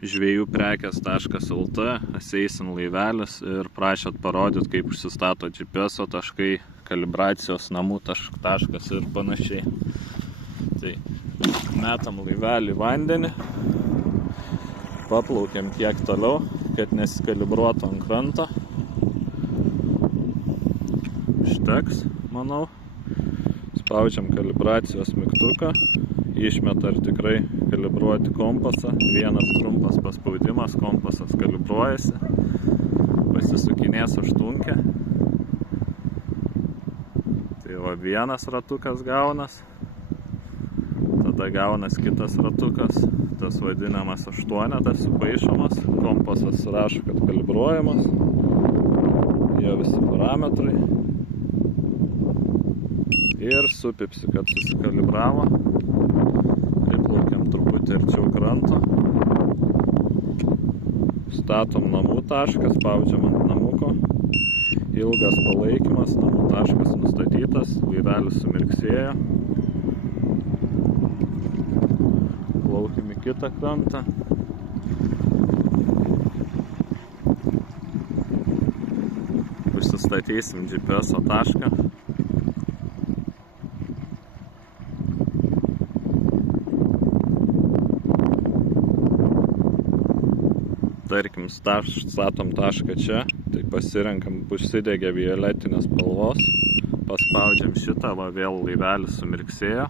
žvejuprekės.lt, Assassin laivelis ir prašėt parodyti, kaip užsistato GPS taškai, kalibracijos namų taškas ir panašiai. Tai metam laivelį į vandenį, paplaukiam kiek toliau, kad nesikalibruotų ant kranto. Užteks, manau. Spaudžiam kalibracijos mygtuką. Išmeta ar tikrai kalibruoti kompasą. Vienas trumpas paspaudimas, kompasas kalibruojasi. Pasisukinės aštunkę. Tai va, vienas ratukas gaunas. Tada gaunas kitas ratukas. Tas vadinamas aštuonetas supaišomas. Kompasas rašo, kad kalibruojamas. Jo visi parametrai. Ir supipsi, kad susikalibravo. Priplaukiam truputį arčiau kranto. Statom namų tašką, spaudžiam ant namuko. Ilgas palaikymas, namų taškas nustatytas, laivelis sumirksėjo. Plaukim į kitą krantą. Užsistatysim GPS tašką. Tarkim, statom tašką čia, tai pasirenkam, užsidegė violetinės spalvos, paspaudžiam šitą, va vėl laivelis sumirksėjo,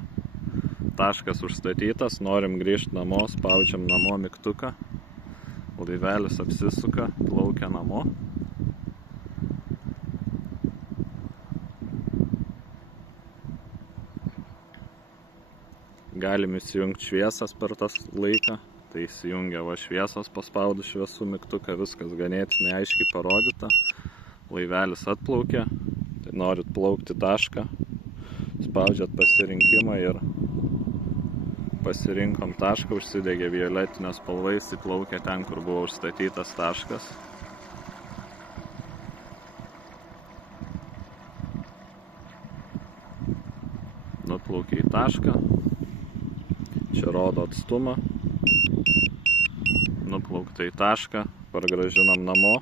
taškas užstatytas, norim grįžti namo, spaudžiam namo mygtuką, laivelis apsisuka, plaukia namo. Galim įsijungti šviesas per tas laiką. Tai įsijungia va šviesos, paspaudus šviesų mygtuką, viskas ganėtinai aiškiai parodyta. Laivelis atplaukia, tai norit plaukti tašką, spaudžiat pasirinkimą ir pasirinkom tašką, užsidegė violetinės spalva, įsiplaukia ten, kur buvo užstatytas taškas. Nuplaukia į tašką, čia rodo atstumą. Nuplaukta į tašką, pargrąžinam namo.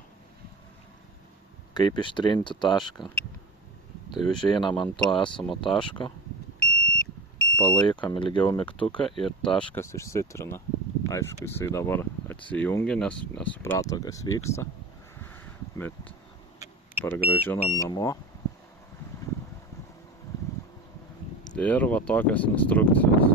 Kaip ištrinti tašką? Tai užeinam ant to esamo taško, palaikom ilgiau mygtuką ir taškas išsitrina. Aišku, jisai dabar atsijungia, nes nesuprato, kas vyksta, bet pargrąžinam namo. Ir va tokios instrukcijos.